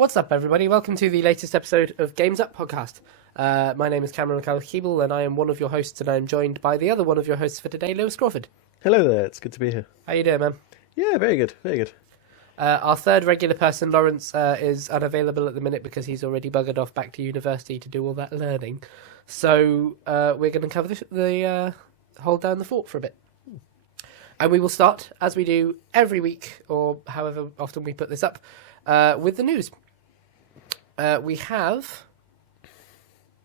What's up, everybody? Welcome to the latest episode of Games Up podcast. My name is Cameron McCall-Keeble, and I am one of your hosts, and I am joined by the other one of your hosts for today, Lewis Crawford. Hello there, it's good to be here. How you doing, man? Yeah, very good, very good. Our third regular person, Lawrence, is unavailable at the minute because he's already buggered off back to university to do all that learning. So we're going to cover the hold down the fort for a bit. And we will start, as we do every week, or however often we put this up, with the news. We have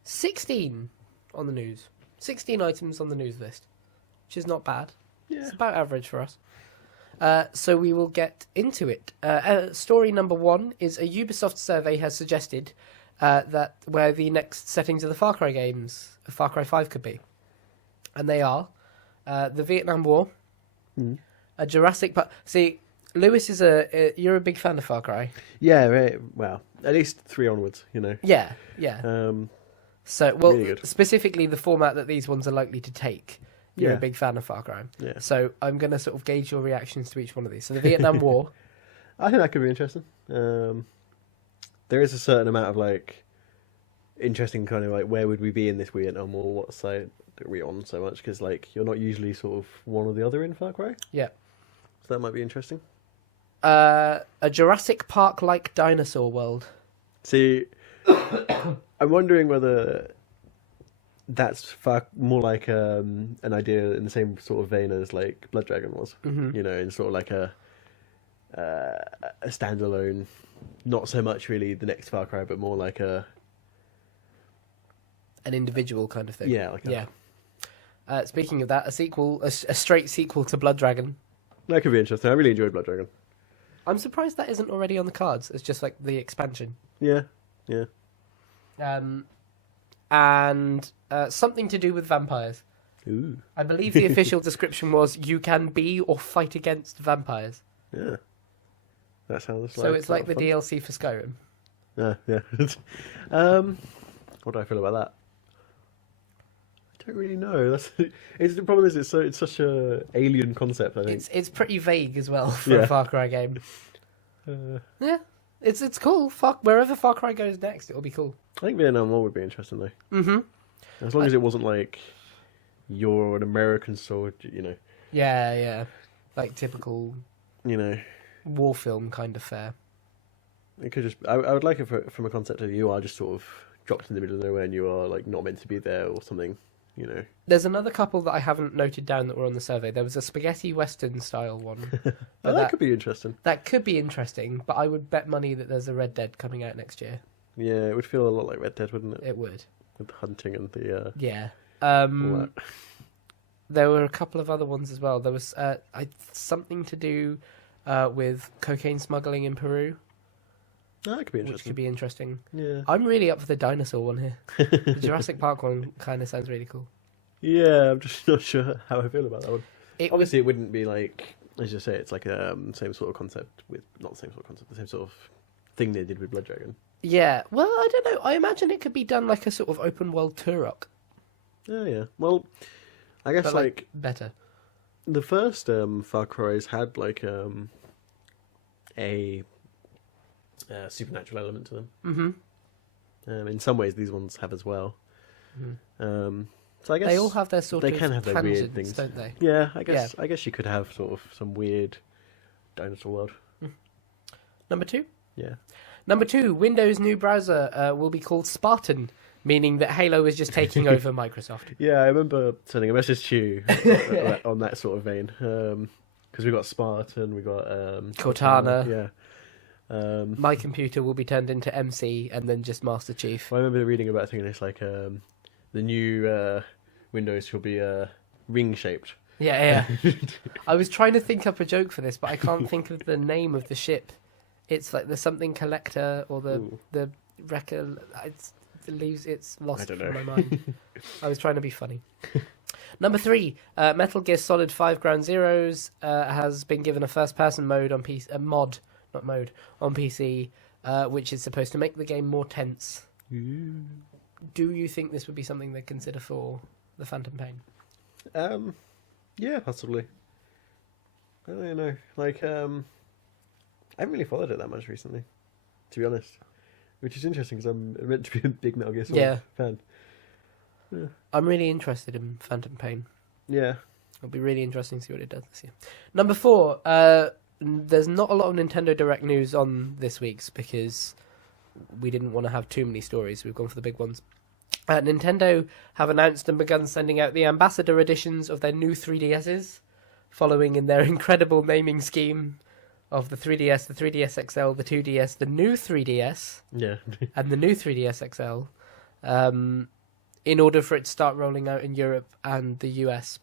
16 on the news. 16 items on the news list, which is not bad. Yeah. It's about average for us. So we will get into it. Story number one is a Ubisoft survey has suggested that where the next settings of the Far Cry games, Far Cry 5 could be. And they are the Vietnam War, a Jurassic Park. See, Lewis is you're a big fan of Far Cry. Yeah, right. Well, at least 3 onwards, you know. Yeah. So, well, really good. Specifically the format that these ones are likely to take. You're Yeah. a big fan of Far Cry. Yeah. So I'm going to sort of gauge your reactions to each one of these. So the Vietnam War. I think that could be interesting. There is a certain amount of, like, interesting kind of, like, where would we be in this Vietnam War? What side are we on so much? Because, like, you're not usually sort of one or the other in Far Cry. Yeah. So that might be interesting. A Jurassic Park-like dinosaur world. See, I'm wondering whether that's far more like an idea in the same sort of vein as like Blood Dragon was, you know, in sort of like a standalone, not so much really the next Far Cry, but more like an individual kind of thing. Yeah, like Speaking of that, a straight sequel to Blood Dragon. that could be interesting. I really enjoyed Blood Dragon. I'm surprised that isn't already on the cards. It's just like the expansion. Yeah. And something to do with vampires. Ooh. I believe the official description was you can be or fight against vampires. Yeah. That sounds like So it's like the fun. DLC for Skyrim. Yeah. What do I feel about that? I don't really know. The problem is it's such a alien concept. I think It's pretty vague as well for a Far Cry game. Yeah, it's cool. Wherever Far Cry goes next, it'll be cool. I think Vietnam War would be interesting though. Mm-hmm. As long as it wasn't like you're an American soldier, you know. Yeah. Like typical, You know, war film kind of fare. it could just. I would like it from a concept of you are just sort of dropped in the middle of nowhere and you are like not meant to be there or something. You know. There's another couple that I haven't noted down that were on the survey. There was a spaghetti western style one. But that could be interesting. That could be interesting, but I would bet money that there's a Red Dead coming out next year. Yeah, it would feel a lot like Red Dead, wouldn't it? It would. With hunting and the Yeah. all that. There were a couple of other ones as well. There was something to do with cocaine smuggling in Peru, That could be interesting. which could be interesting. Yeah. I'm really up for the dinosaur one here. The Jurassic Park one kind of sounds really cool. Yeah, I'm just not sure how I feel about that one. Obviously, It wouldn't be like, as you say, it's like same sort of concept with not the same sort of concept, the same sort of thing they did with Blood Dragon. yeah. Well, I don't know. I imagine it could be done like a sort of open world Turok, Oh yeah. Well, I guess but like better. the first Far Cry's had like a supernatural element to them. Mm-hmm. In some ways, these ones have as well. So I guess They all have their sort they of can have their tangents, weird things, don't they? Yeah, I guess you could have sort of some weird dinosaur world. Number 2. Yeah. Number 2, Windows' new browser will be called Spartan, meaning that Halo is just taking over Microsoft. Yeah, I remember sending a message to you on that sort of vein. Because we got Spartan, we got Cortana. Yeah. My computer will be turned into MC and then just Master Chief. I remember reading about a thing, and it's like the new Windows will be ring shaped. Yeah. I was trying to think up a joke for this, but I can't think of the name of the ship. It's like the something collector or the wrecker. It's lost I don't from know. my mind. I was trying to be funny. Number 3, Metal Gear Solid 5 Ground Zeroes has been given a first-person mode on PC, on PC, which is supposed to make the game more tense. Ooh. Do you think this would be something they'd consider for the Phantom Pain? Yeah, possibly. I don't know. Like, I haven't really followed it that much recently, to be honest. Which is interesting because I'm meant to be a big Metal Gear Solid Yeah. fan. I'm really interested in Phantom Pain. Yeah. It'll be really interesting to see what it does this year. Number 4, there's not a lot of Nintendo Direct news on this week's because we didn't want to have too many stories. We've gone for the big ones. Nintendo have announced and begun sending out the Ambassador editions of their new 3DSs, following in their incredible naming scheme of the 3DS, the 3DS XL, the 2DS, the new 3DS, Yeah. and the new 3DS XL, in order for it to start rolling out in Europe and the US.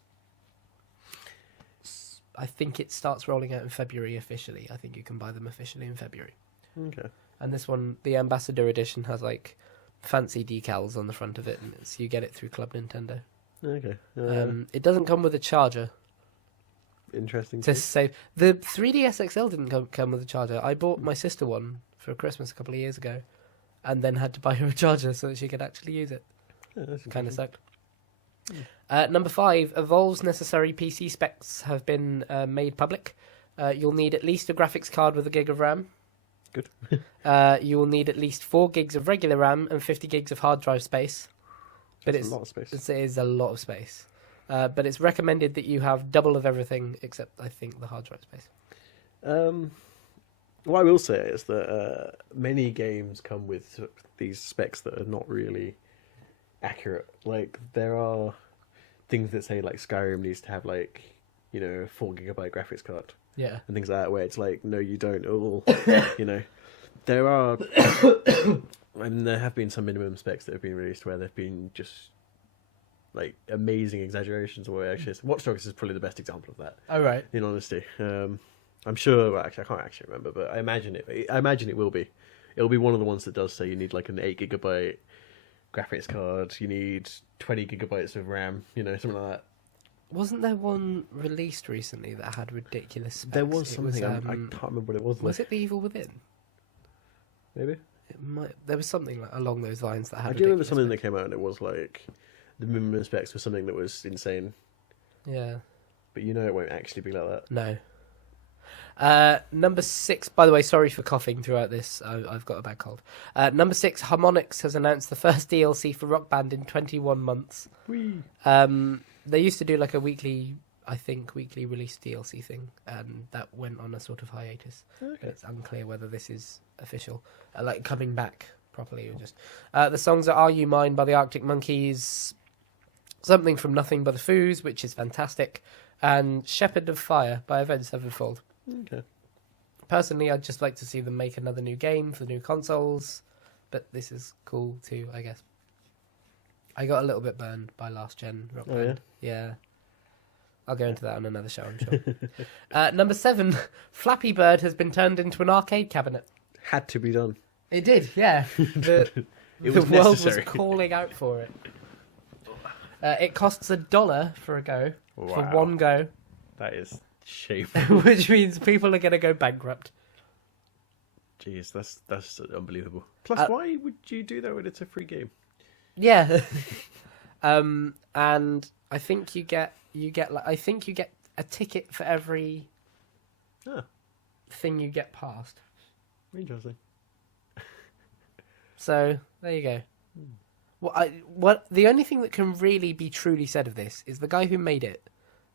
I think it starts rolling out in February officially. I think you can buy them officially in February. Okay. And this one, the Ambassador Edition, has like fancy decals on the front of it, and you get it through Club Nintendo. Okay. It doesn't come with a charger. Interesting. To save the 3DS XL didn't come with a charger. I bought my sister one for Christmas a couple of years ago, and then had to buy her a charger so that she could actually use it. Yeah, that's Kind of interesting. sucked. Number 5, Evolve's necessary PC specs have been made public. You'll need at least a graphics card with a gig of RAM. Good. You will need at least 4 gigs of regular RAM and 50 gigs of hard drive space. But That's a lot of space. it is a lot of space. But it's recommended that you have double of everything except, I think, the hard drive space. What I will say is that many games come with these specs that are not really accurate. Like, there are things that say, like, Skyrim needs to have, like, you know, a 4 GB graphics card Yeah. and things like that, where it's like, no, you don't. Or, you know, there are... I mean, there have been some minimum specs that have been released where they've been just, like, amazing exaggerations. Or actually, Watch Dogs is probably the best example of that, Oh, right. in honesty. I'm sure. Well, actually, I can't actually remember, but I imagine it will be. It'll be one of the ones that does say you need like an 8 GB graphics card. You need 20 GB of RAM. You know, something like that. Wasn't there one released recently that had ridiculous specs? There was It something. I can't remember what it was. Was it The Evil Within? Maybe. There was something like along those lines that had I do remember ridiculous something specs. that came out and it was like the minimum specs was something that was insane. Yeah. But you know, it won't actually be like that. No. Number 6, by the way, sorry for coughing throughout this. I've got a bad cold. Number 6, Harmonix has announced the first DLC for Rock Band in 21 months. Whee! They used to do like a weekly release DLC thing, and that went on a sort of hiatus. Okay. But it's unclear whether this is official, like coming back properly or just. The songs are "Are You Mine" by the Arctic Monkeys, "Something from Nothing" by the Foos, which is fantastic, and "Shepherd of Fire" by Avenged Sevenfold. Okay. Personally, I'd just like to see them make another new game for the new consoles, but this is cool too, I guess. I got a little bit burned by last gen Rock Oh, Band. Yeah. I'll go into that on another show, I'm sure. Number 7, Flappy Bird has been turned into an arcade cabinet. Had to be done. It did, yeah. The was world necessary. was calling out for it. It costs $1 for a go, for Wow. one go, That is shameful. which means people are going to go bankrupt. Jeez, that's unbelievable. Plus, why would you do that when it's a free game? Yeah. And I think you get a ticket for every Ah, thing you get past. interesting. So there you go. The only thing that can really be truly said of this is the guy who made it.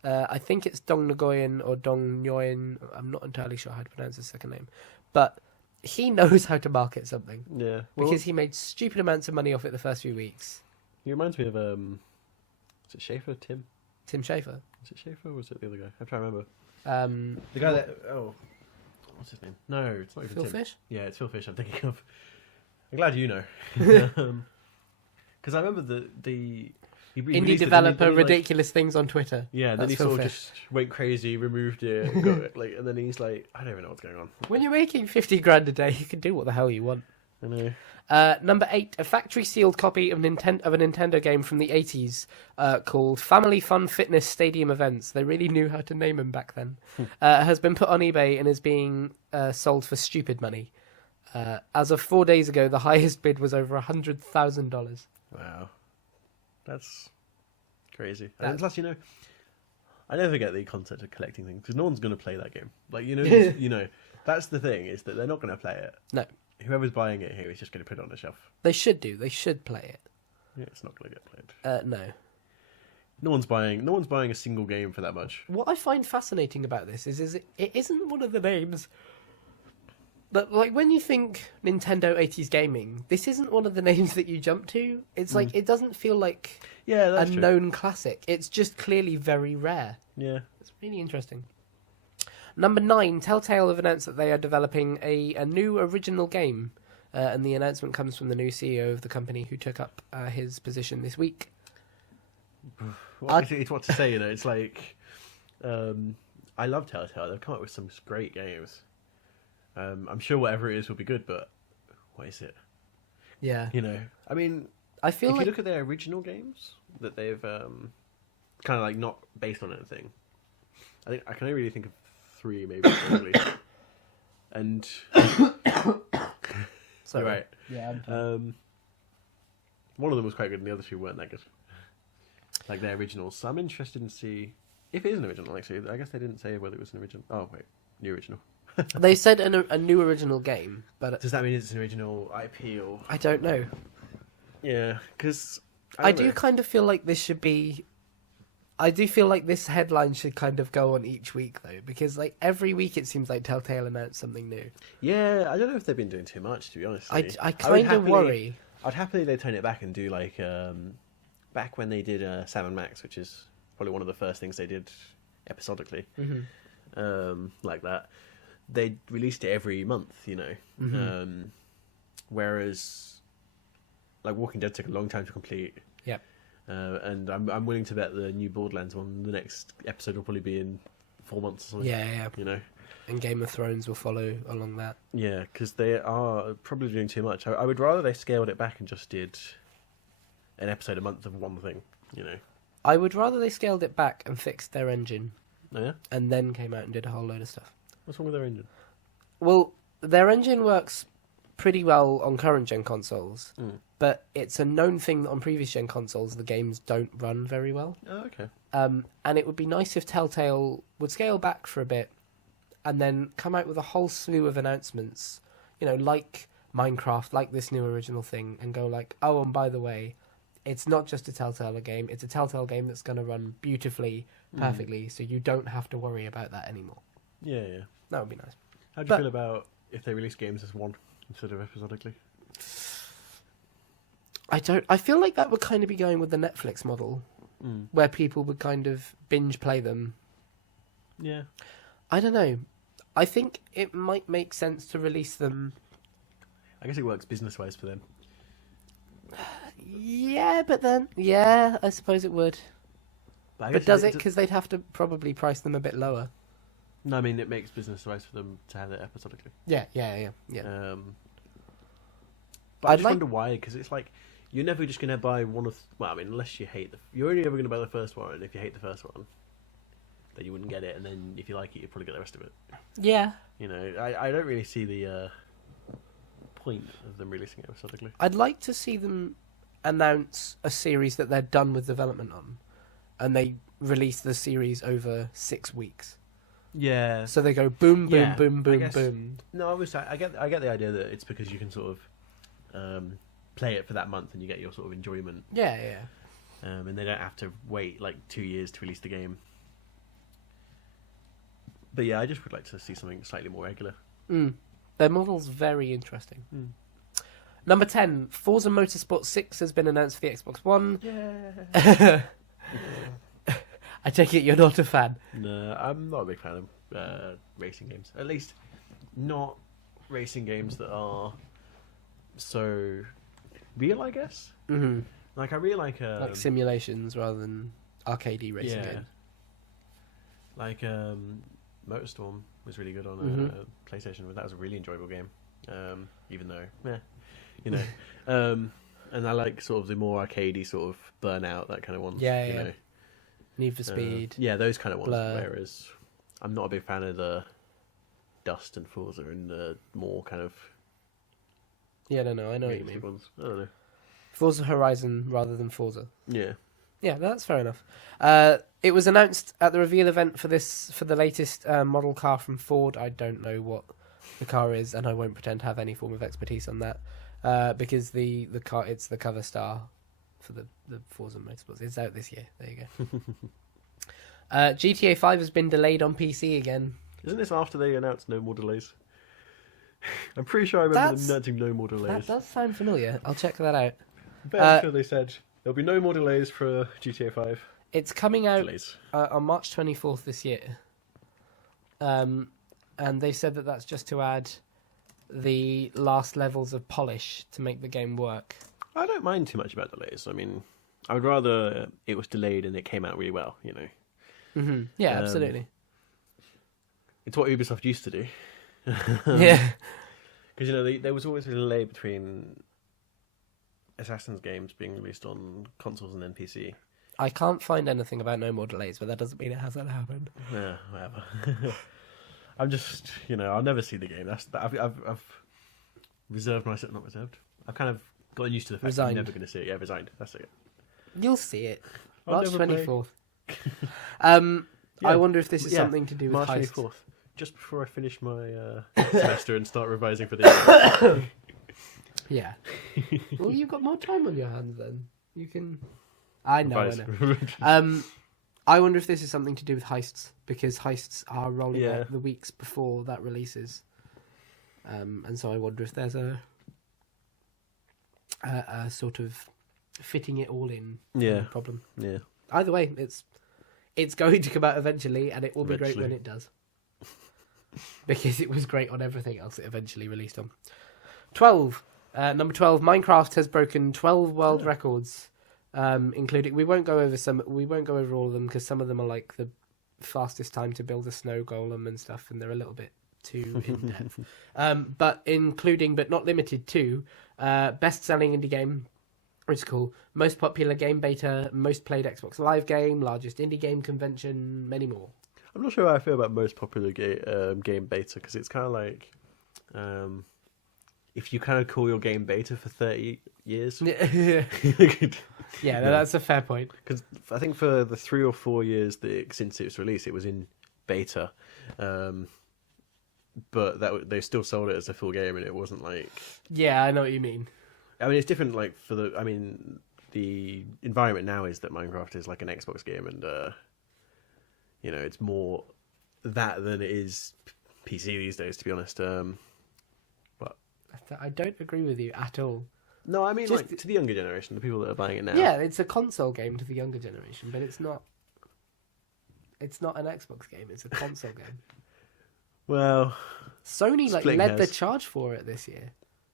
I think it's Dong Nguyen or Dong Nguyen. I'm not entirely sure how to pronounce his second name, but he knows how to market something Yeah, because he made stupid amounts of money off it the first few weeks. he reminds me of is it Schaefer? Tim? Tim Schafer. Is it Schaefer or was it the other guy? I'm trying to remember. The The guy that what's his name? No, it's not even Phil Tim. Fish. Yeah, it's Phil Fish. I'm thinking of. I'm glad you know. Because I remember he Indie released it, developer, then he, like- ridiculous things on Twitter. Yeah, then That's he Phil sort of Fish. just went crazy, removed it, and got it, and then he's like, I don't even know what's going on. When you're making 50 grand a day, you can do what the hell you want. I know. Number 8, a factory-sealed copy of a Nintendo game from the 80s called Family Fun Fitness Stadium Events. They really knew how to name them back then. Has been put on eBay and is being sold for stupid money. As of 4 days ago, the highest bid was over $100,000. Wow, that's crazy. That- Plus, I never get the concept of collecting things because no one's going to play that game. Like, that's the thing is that they're not going to play it. No. whoever's buying it here is just going to put it on the shelf. They should do. They should play it. Yeah, it's not going to get played. No. No one's buying a single game for that much. What I find fascinating about this is it isn't one of the names that, like, when you think Nintendo 80s gaming, this isn't one of the names that you jump to. It's like, it doesn't feel like that's true. known classic. It's just clearly very rare. Yeah. It's really interesting. Number 9, Telltale have announced that they are developing a new original game. And the announcement comes from the new CEO of the company who took up his position this week. It's what to say, you know. It's like, I love Telltale. They've come up with some great games. I'm sure whatever it is will be good, but what is it? Yeah. You know, I mean, I feel if like you look at their original games that they've kind of like not based on anything, I think I can only really think of 3, maybe, probably. And sorry. Right. Yeah. One of them was quite good, and the other 2 weren't that good. Like their originals. So I'm interested to see if it is an original. Actually, I guess they didn't say whether it was an original. Oh wait, new original. They said a new original game, but Does that mean it's an original IP or? I don't know. Yeah, because I do kind of feel like this should be. I do feel like this headline should kind of go on each week though, because like every week it seems like Telltale announced something new. Yeah, I don't know if they've been doing too much, to be honest. I kind of worry. I'd happily they turn it back and do like back when they did Sam & Max, which is probably one of the first things they did episodically, like that. They released it every month, you know. Whereas, like Walking Dead took a long time to complete. Yep. And I'm willing to bet the new Borderlands one, the next episode will probably be in 4 months or something. Yeah. You know. And Game of Thrones will follow along that. Yeah, because they are probably doing too much. I would rather they scaled it back and just did an episode a month of one thing, you know. I would rather they scaled it back and fixed their engine. Oh, yeah? And then came out and did a whole load of stuff. What's wrong with their engine? Well, their engine works pretty well on current gen consoles, but it's a known thing that on previous gen consoles the games don't run very well. Oh, okay. And it would be nice if Telltale would scale back for a bit and then come out with a whole slew of announcements, you know, like Minecraft, like this new original thing, and go like, oh, and by the way, it's not just a Telltale game, it's a Telltale game that's going to run beautifully, perfectly, so you don't have to worry about that anymore. Yeah. That would be nice. How do you feel about if they release games as one instead of episodically? I feel like that would kind of be going with the Netflix model, where people would kind of binge play them. Yeah. I don't know. I think it might make sense to release them. I guess it works business-wise for them. Yeah, but then... Yeah, I suppose it would. But does it? Because they'd have to probably price them a bit lower. No, I mean, it makes business-wise for them to have it episodically. Yeah. But I just wonder why, because it's like, you're never just going to buy one of... Well, I mean, unless you hate you're only ever going to buy the first one, and if you hate the first one, then you wouldn't get it, and then if you like it, you'd probably get the rest of it. Yeah. You know, I don't really see the point of them releasing it episodically. I'd like to see them announce a series that they're done with development on, and they release the series over 6 weeks. Yeah. So they go boom, boom, Yeah, boom, I boom, guess- boom. No, obviously, I get the idea that it's because you can sort of play it for that month and you get your sort of enjoyment. Yeah. And they don't have to wait like 2 years to release the game. But yeah, I just would like to see something slightly more regular. Their model's very interesting. Number 10, Forza Motorsport 6 has been announced for the Xbox One. Yeah. I take it you're not a fan. No, I'm not a big fan of racing games. At least not racing games that are so real, I guess. Mm-hmm. Like, I really like simulations rather than arcadey racing games. Like Motorstorm was really good on PlayStation. That was a really enjoyable game. Even though, you know. And I like sort of the more arcadey sort of Burnout, that kind of ones. Yeah. You know. Need for Speed. Yeah, those kind of ones. Blur. Whereas I'm not a big fan of the Dust and Forza and the more kind of Yeah, I know what you mean. ones. I don't know. Forza Horizon rather than Forza. Yeah. Yeah, that's fair enough. It was announced at the reveal event for the latest model car from Ford. I don't know what the car is, and I won't pretend to have any form of expertise on that because the car, it's the cover star for the Forza Motorsports. It's out this year. There you go. GTA 5 has been delayed on PC again. Isn't this after they announced no more delays? I'm pretty sure I remember them announcing no more delays. That does sound familiar. I'll check that out. I'm sure they said there'll be no more delays for GTA 5. It's coming out on March 24th this year. And they said that that's just to add the last levels of polish to make the game work. I don't mind too much about delays. I mean, I would rather it was delayed and it came out really well, you know. Mm-hmm. Yeah, absolutely. It's what Ubisoft used to do. Yeah. Because, you know, there was always a delay between Assassin's games being released on consoles and then PC. I can't find anything about no more delays, but that doesn't mean it hasn't happened. Yeah, whatever. I'm just, you know, I'll never see the game. I've reserved myself, not reserved. I've kind of gotten used to the fact that I'm never going to see it. Yeah, resigned. That's it. You'll see it. March I'll never 24th. Yeah. I wonder if this is something to do with March heist. 24th. Just before I finish my semester and start revising for the Yeah. Well, you've got more time on your hands then. You can... I know. I wonder if this is something to do with heists, because heists are rolling out the weeks before that releases. And so I wonder if there's a sort of fitting it all in problem. Yeah. Either way, it's going to come out eventually, and it will be great when it does. Because it was great on everything else it eventually released on. Number 12, Minecraft has broken 12 world records, including... We won't go over all of them, because some of them are like the fastest time to build a snow golem and stuff, and they're a little bit too in-depth. But including, but not limited to, best-selling indie game, which is cool, most popular game beta, most played Xbox Live game, largest indie game convention, many more. I'm not sure how I feel about most popular game beta, because it's kind of like if you kind of call your game beta for 30 years. Yeah, that's a fair point. Because I think for the 3 or 4 years since it was released, it was in beta, but they still sold it as a full game, and it wasn't like... Yeah, I know what you mean. I mean, it's different. Like the environment now is that Minecraft is like an Xbox game, and you know, it's more that than it is PC these days, to be honest. But I don't agree with you at all. No, I mean, like, to the younger generation, the people that are buying it now. Yeah, it's a console game to the younger generation, but it's not. It's not an Xbox game. It's a console game. Well, Sony led the charge for it this year.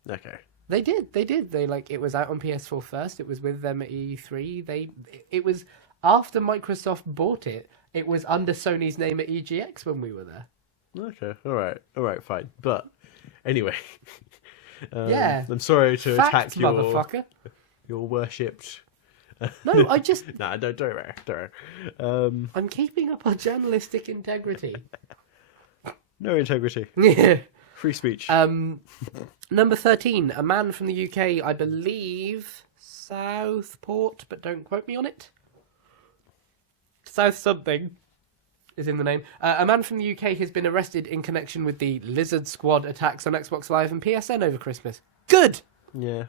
Okay. They did. It was out on PS4 first. It was with them at E3. It was after Microsoft bought it. It was under Sony's name at EGX when we were there. Okay. All right. Fine. But anyway, yeah. I'm sorry to attack your motherfucker. Your worshipped. No, I just... Nah, don't worry. I'm keeping up our journalistic integrity. No integrity. Yeah. Free speech. Number 13, a man from the UK, I believe Southport, but don't quote me on it. South something is in the name. A man from the UK has been arrested in connection with the Lizard Squad attacks on Xbox Live and PSN over Christmas. Good! Yeah.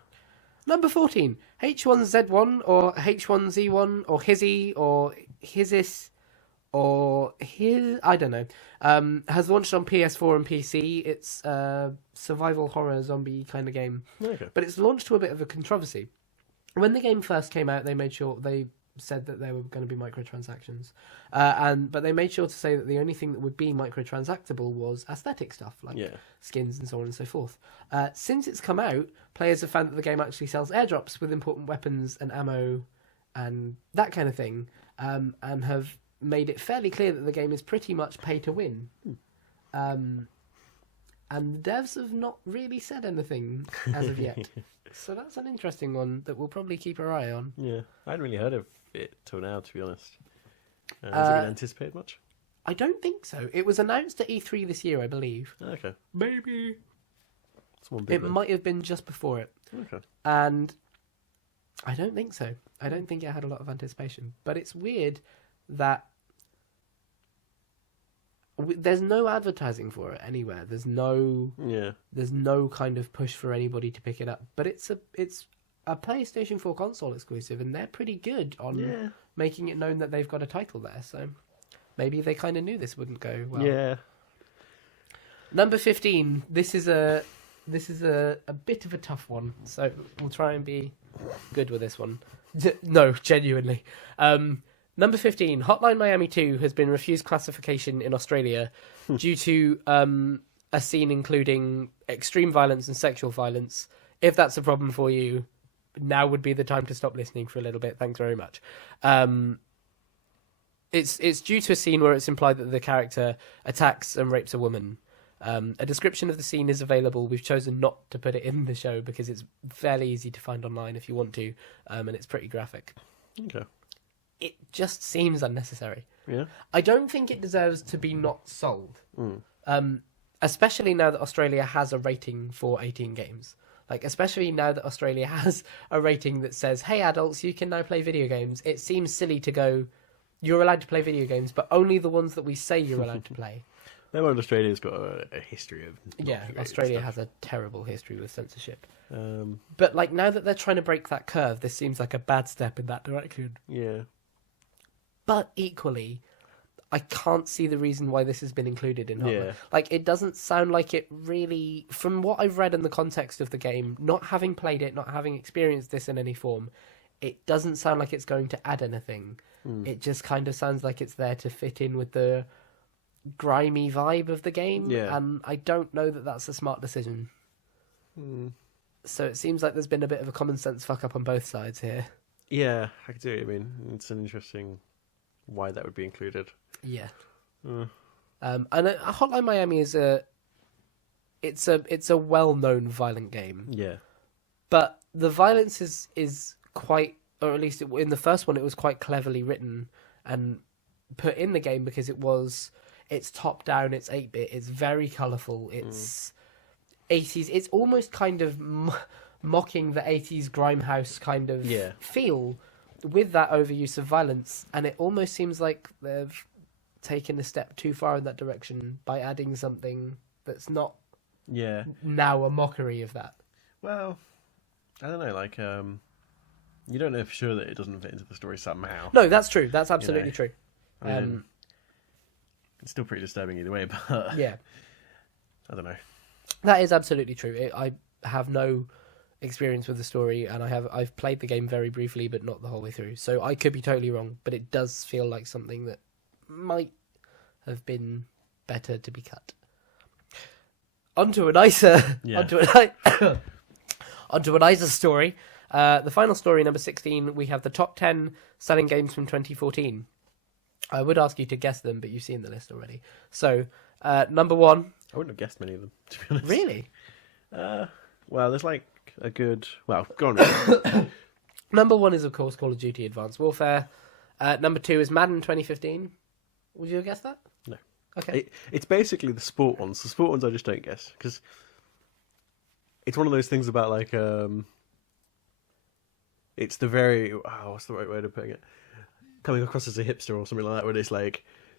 Number 14, H1Z1 or H1Z1 or Hizzy or Hisis or his, I don't know, has launched on PS4 and PC. It's a survival horror zombie kind of game. Okay. But it's launched to a bit of a controversy. When the game first came out, they said that there were going to be microtransactions. But they made sure to say that the only thing that would be microtransactable was aesthetic stuff, like skins and so on and so forth. Since it's come out, players have found that the game actually sells airdrops with important weapons and ammo and that kind of thing, and have made it fairly clear that the game is pretty much pay to win. And the devs have not really said anything as of yet. So that's an interesting one that we'll probably keep our eye on. Yeah, I hadn't really heard of it till now, to be honest. Has it been anticipated much? I don't think so. It was announced at E3 this year, I believe. Okay. Maybe. It might have been just before it. Okay. And I don't think so. I don't think it had a lot of anticipation. But it's weird that there's no advertising for it anywhere. There's no kind of push for anybody to pick it up. But it's a PlayStation 4 console exclusive, and they're pretty good on making it known that they've got a title there. So maybe they kind of knew this wouldn't go well. Yeah. Number 15. This is a bit of a tough one, so we'll try and be good with this one. No, genuinely. Number 15, Hotline Miami 2 has been refused classification in Australia due to a scene including extreme violence and sexual violence. If that's a problem for you, now would be the time to stop listening for a little bit. Thanks very much. It's due to a scene where it's implied that the character attacks and rapes a woman. A description of the scene is available. We've chosen not to put it in the show because it's fairly easy to find online if you want to, and it's pretty graphic. Okay. It just seems unnecessary. Yeah. I don't think it deserves to be not sold. Especially now that Australia has a rating for 18 games. Especially now that Australia has a rating that says, hey, adults, you can now play video games. It seems silly to go, you're allowed to play video games, but only the ones that we say you're allowed to play. No one in Australia's got a history of... Australia has a terrible history with censorship. But now that they're trying to break that curve, this seems like a bad step in that direction. Yeah. But equally, I can't see the reason why this has been included in Hotline. Yeah. It doesn't sound like it really... From what I've read in the context of the game, not having played it, not having experienced this in any form, it doesn't sound like it's going to add anything. It just kind of sounds like it's there to fit in with the grimy vibe of the game, and I don't know that that's a smart decision. So it seems like there's been a bit of a common sense fuck up on both sides here. Yeah, I can see what you mean. It's an interesting why that would be included. Yeah. And Hotline Miami is a well-known violent game. Yeah. But the violence is quite, or at least in the first one, it was quite cleverly written and put in the game because it's top down, it's 8-bit, it's very colourful, it's 80s, it's almost kind of mocking the 80s Grimehouse kind of feel with that overuse of violence, and it almost seems like they've taken a step too far in that direction by adding something that's not now a mockery of that. Well, I don't know, you don't know for sure that it doesn't fit into the story somehow. No, that's true, that's absolutely true. I mean, it's still pretty disturbing either way, but yeah, I don't know. That is absolutely true. I have no experience with the story, and I've played the game very briefly, but not the whole way through. So I could be totally wrong, but it does feel like something that might have been better to be cut. Onto a nicer, onto a nicer story. The final story, number 16. We have the top 10 selling games from 2014. I would ask you to guess them, but you've seen the list already. So, number 1. I wouldn't have guessed many of them, to be honest. Really? Well, there's a good... Well, go on. Number 1 is, of course, Call of Duty Advanced Warfare. Number 2 is Madden 2015. Would you have guessed that? No. Okay. It's basically the sport ones. The sport ones I just don't guess, because it's one of those things about, it's the very... what's the right way of putting it? Coming across as a hipster or something like that, where it's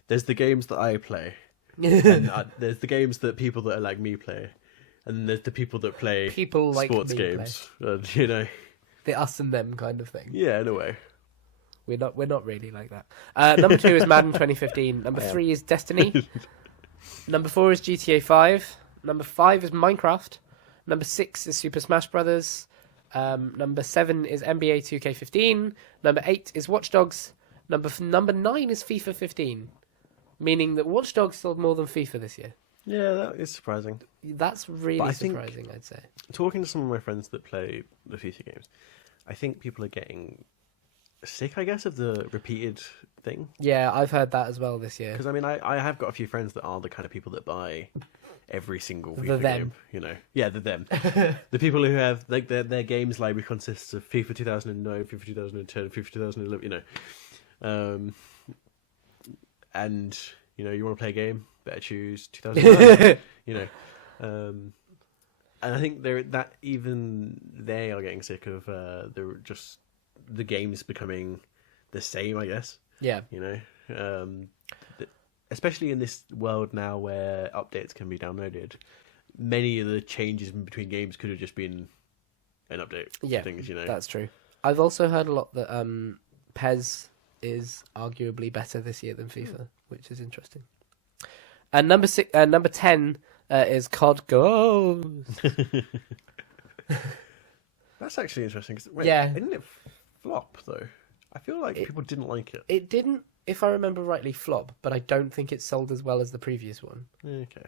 there's the games that I play, and there's the games that people that are like me play, and then there's the people that play sports games, and, the us and them kind of thing. Yeah, in a way. We're not really like that. Number 2 is Madden 2015. Number 3 is Destiny. Number 4 is GTA 5. Number 5 is Minecraft. Number 6 is Super Smash Brothers. Number 7 is NBA 2K15. Number 8 is Watch Dogs. Number 9 is FIFA 15, meaning that Watch Dogs sold more than FIFA this year. Yeah, that is surprising. That's really surprising, I'd say. Talking to some of my friends that play the FIFA games, I think people are getting sick, I guess, of the repeated thing. Yeah, I've heard that as well this year. Because, I have got a few friends that are the kind of people that buy every single FIFA game. Yeah, the them. The people who have, their games library consists of FIFA 2009, FIFA 2010, FIFA 2011, and you want to play a game, better choose 2009. And I think even they are getting sick of the games becoming the same, I guess. Yeah. especially in this world now where updates can be downloaded, many of the changes in between games could have just been an update. Yeah, things, that's true. I've also heard a lot that PES is arguably better this year than FIFA, which is interesting. And number 10 is COD Goes. That's actually interesting. Yeah. Didn't it flop though? I feel like people didn't like it. It didn't, if I remember rightly, flop, but I don't think it sold as well as the previous one. Okay.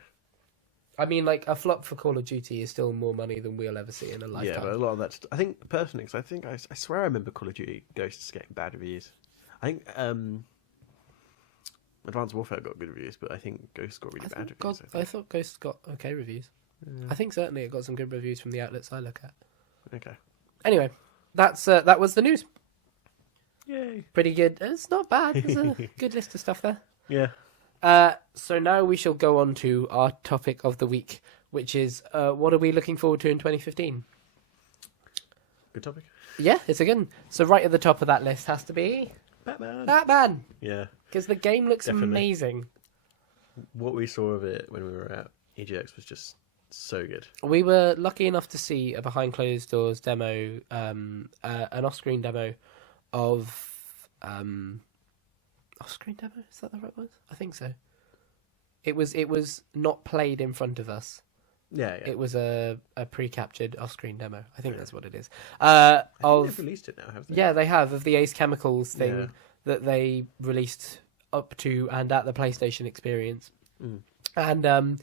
I mean, like, a flop for Call of Duty is still more money than we'll ever see in a lifetime. Yeah, but a lot of that. I think personally, because I swear I remember Call of Duty Ghosts getting bad reviews. I think Advanced Warfare got good reviews, but I think Ghosts got really bad reviews. I thought Ghosts got okay reviews. Yeah. I think certainly it got some good reviews from the outlets I look at. Okay. Anyway, that was the news. Yay. Pretty good. It's not bad. There's a good list of stuff there. Yeah. So now we shall go on to our topic of the week, which is what are we looking forward to in 2015? Good topic. Yeah, it's a good one. So right at the top of that list has to be Batman. Yeah. Because the game looks Definitely. amazing. What we saw of it when we were at EGX was just so good. We were lucky enough to see a behind closed doors demo, an off-screen demo of off-screen demo. Is that the right word? I think so. It was not played in front of us. Yeah. It was a pre-captured off-screen demo. I think that's what it is. I think they've released it now, haven't they? Yeah, they have, of the Ace Chemicals thing that they released up to and at the PlayStation experience. And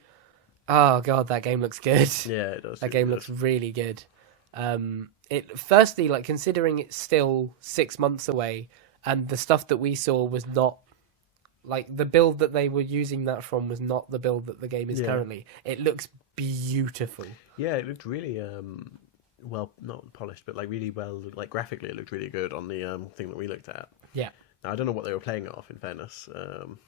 oh god, that game looks good. Yeah, it does. That game looks really good. It firstly, like, considering it's still 6 months away, and the stuff that we saw was not like the build that they were using that from was not the build that the game is currently. It looks beautiful. Yeah, it looked really well, not polished, but like really well, like graphically, it looked really good on the thing that we looked at. Yeah. Now, I don't know what they were playing it off. In fairness,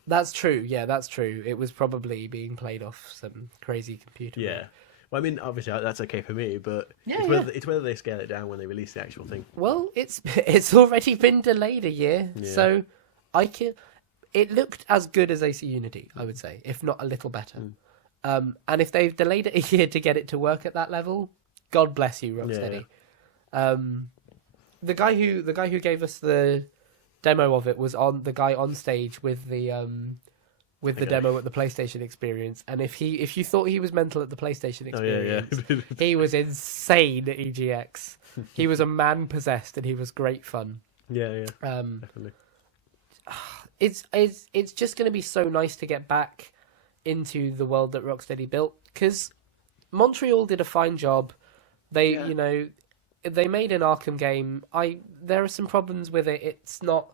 That's true. Yeah, that's true. It was probably being played off some crazy computer. Yeah. Well, I mean, obviously that's okay for me, but it's whether they scale it down when they release the actual thing. Well, it's already been delayed a year, so it looked as good as AC Unity, I would say, if not a little better. And if they've delayed it a year to get it to work at that level, God bless you, Rocksteady. Yeah. The guy who gave us the demo of it was the guy on stage with the demo at the PlayStation experience, and if you thought he was mental at the PlayStation experience, he was insane at EGX. He was a man possessed, and he was great fun. Yeah. Definitely. It's just going to be so nice to get back into the world that Rocksteady built, because Montreal did a fine job. They made an Arkham game. There are some problems with it. It's not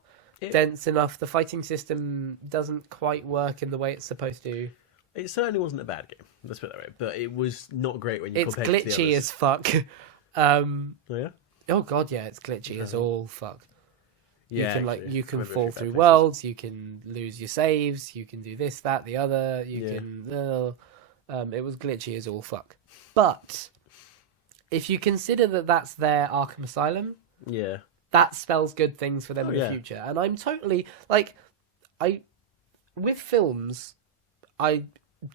dense enough. The fighting system doesn't quite work in the way it's supposed to. It certainly wasn't a bad game. Let's put it that way. But it was not great when you compared it to the others. It's glitchy as fuck. Oh yeah. Oh god, yeah, it's glitchy as all fuck. Yeah, you can fall through worlds. You can lose your saves. You can do this, that, the other. It was glitchy as all fuck. But if you consider that that's their Arkham Asylum, that spells good things for them in the future. And I'm totally with films, I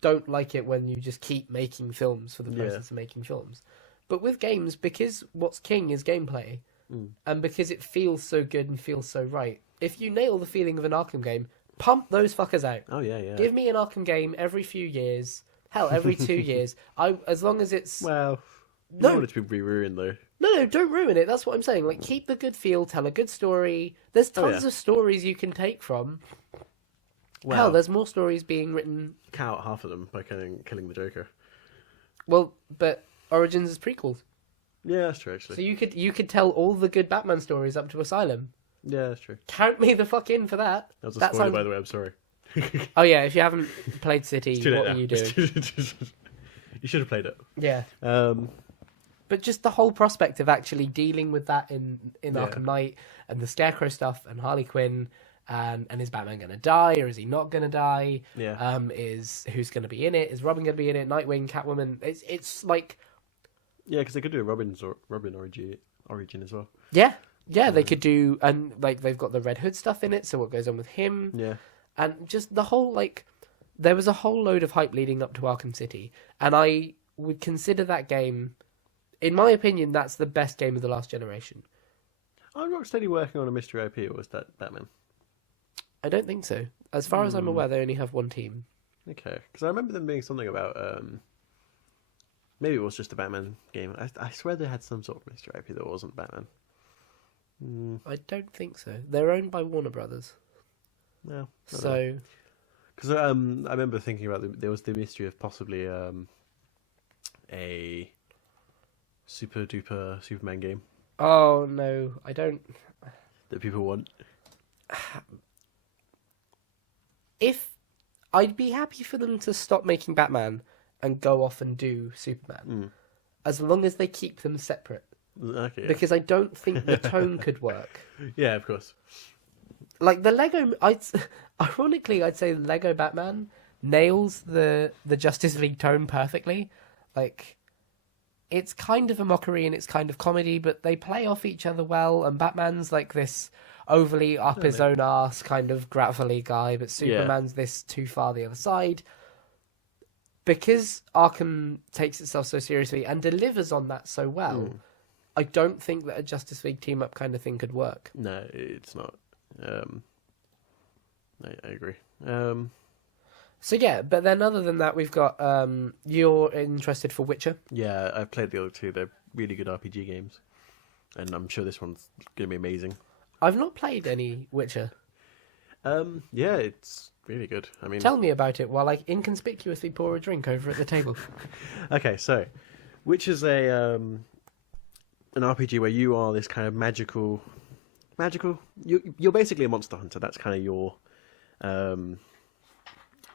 don't like it when you just keep making films for the process of making films. But with games, because what's king is gameplay, and because it feels so good and feels so right, if you nail the feeling of an Arkham game, pump those fuckers out. Oh yeah. Give me an Arkham game every few years. Hell, every 2 years. As long as it's you don't want it to be ruined though. No, don't ruin it. That's what I'm saying. Like, keep the good feel, tell a good story. There's tons of stories you can take from. Hell, there's more stories being written. Cut out half of them by killing the Joker. Well, but Origins is prequels. Yeah, that's true, actually. So you could tell all the good Batman stories up to Asylum. Yeah, that's true. Count me the fuck in for that. That was a spoiler, by the way. I'm sorry. Oh yeah, if you haven't played City, what are you doing? You should have played it. Yeah. But just the whole prospect of actually dealing with that in Arkham Knight, and the Scarecrow stuff, and Harley Quinn, and is Batman going to die, or is he not going to die? Yeah. Is who's going to be in it? Is Robin going to be in it? Nightwing, Catwoman. It's like. Yeah, because they could do a Robin origin as well. Yeah, they could do, and like they've got the Red Hood stuff in it. So what goes on with him? Yeah. And just the whole, like, there was a whole load of hype leading up to Arkham City, and I would consider that game, in my opinion, that's the best game of the last generation. Are Rocksteady working on a mystery IP, or was that Batman? I don't think so. As far as I'm aware, they only have one team. Okay, because I remember them being something about maybe it was just a Batman game. I swear they had some sort of mystery IP that wasn't Batman. I don't think so. They're owned by Warner Brothers. No, So, because I remember thinking about there was the mystery of possibly a super duper Superman game oh no, I don't. that people want. If I'd be happy for them to stop making Batman and go off and do Superman, as long as they keep them separate. Okay, yeah. Because I don't think the tone could work. Yeah, of course. Like the Lego, ironically, I'd say the Lego Batman nails the Justice League tone perfectly. Like, it's kind of a mockery and it's kind of comedy, but they play off each other well. And Batman's like this overly up his own arse kind of gravelly guy, but Superman's this too far the other side. Because Arkham takes itself so seriously and delivers on that so well, I don't think that a Justice League team up kind of thing could work. No, it's not. I agree. So yeah, but then other than that, we've got you're interested for Witcher. Yeah, I've played the other two. They're really good RPG games, and I'm sure this one's going to be amazing. I've not played any Witcher. Yeah, it's really good. I mean, Tell me about it while I inconspicuously pour a drink over at the table. okay, so Witcher's an RPG where you are this kind of magical. You're basically a monster hunter. That's kind of your